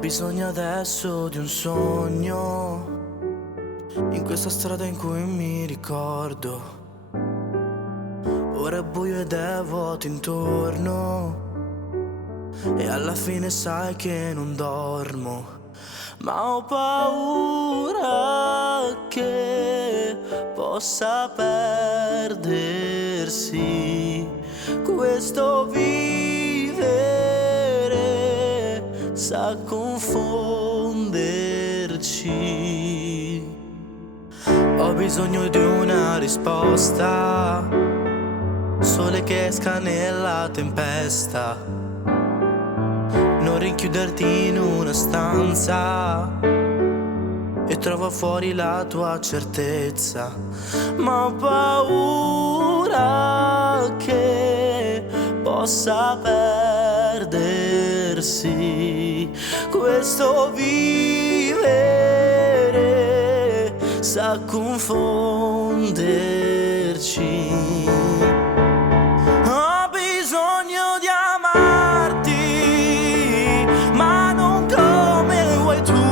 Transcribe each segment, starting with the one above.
bisogno adesso di un sogno, in questa strada in cui mi ricordo. Ora è buio ed è vuoto intorno, e alla fine sai che non dormo. Ma ho paura che possa perdersi questo vivere, sa confonderci. Ho bisogno di una risposta, sole che esca nella tempesta. Non rinchiuderti in una stanza e trova fuori la tua certezza. Ma ho paura che possa perdersi questo vivere, sa confonderci. Ho bisogno di amarti, ma non come vuoi tu,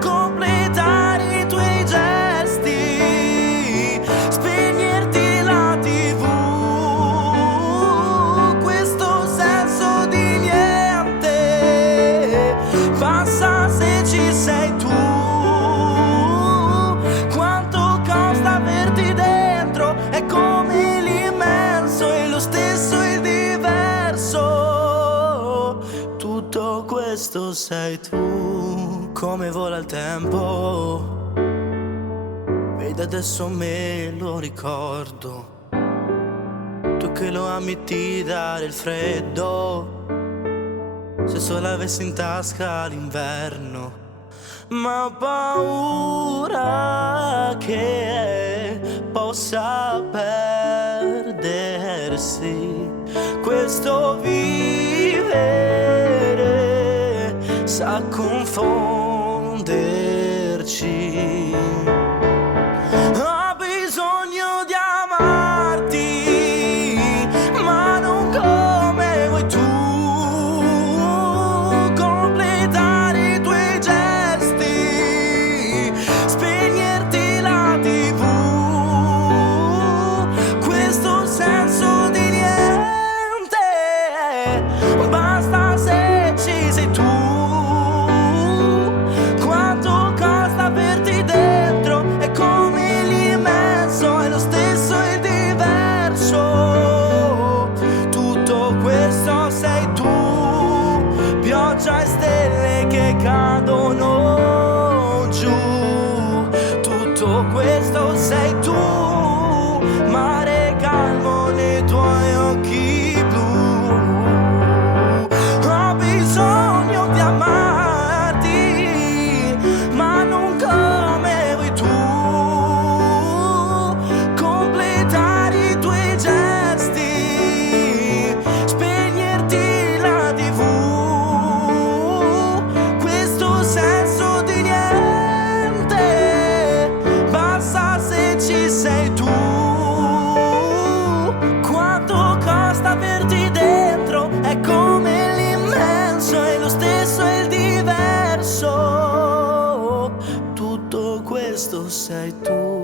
completare i tuoi gesti, spegnerti la TV, questo senso di niente passa se ci sei tu. Quanto costa averti dentro, è come l'immenso, è lo stesso e diverso. Tutto questo sei tu, come vola il tempo, ed adesso me lo ricordo. Tu che lo ami ti dare il freddo, se solo avessi in tasca l'inverno. Ma ho paura che possa perdersi questo vivere, sa confonderci. Ho bisogno di amarti, ma non come vuoi tu, completare i tuoi gesti, spegnerti la TV, questo senso di niente basta se ci sei tu. Quanto costa averti dentro, è come l'immenso, è lo stesso e diverso. Tutto questo sei tu, pioggia e stelle che cadono giù. Tutto questo sei tu, mare calmo nei tuoi occhi blu. Ho bisogno di amarti, ma non come vuoi tu, completare i tuoi gesti, spegnerti la TV, questo senso di niente basta se ci sei tu. Quanto costa averti dentro, è come l'immenso, è lo stesso e il diverso. Tutto questo sei tu.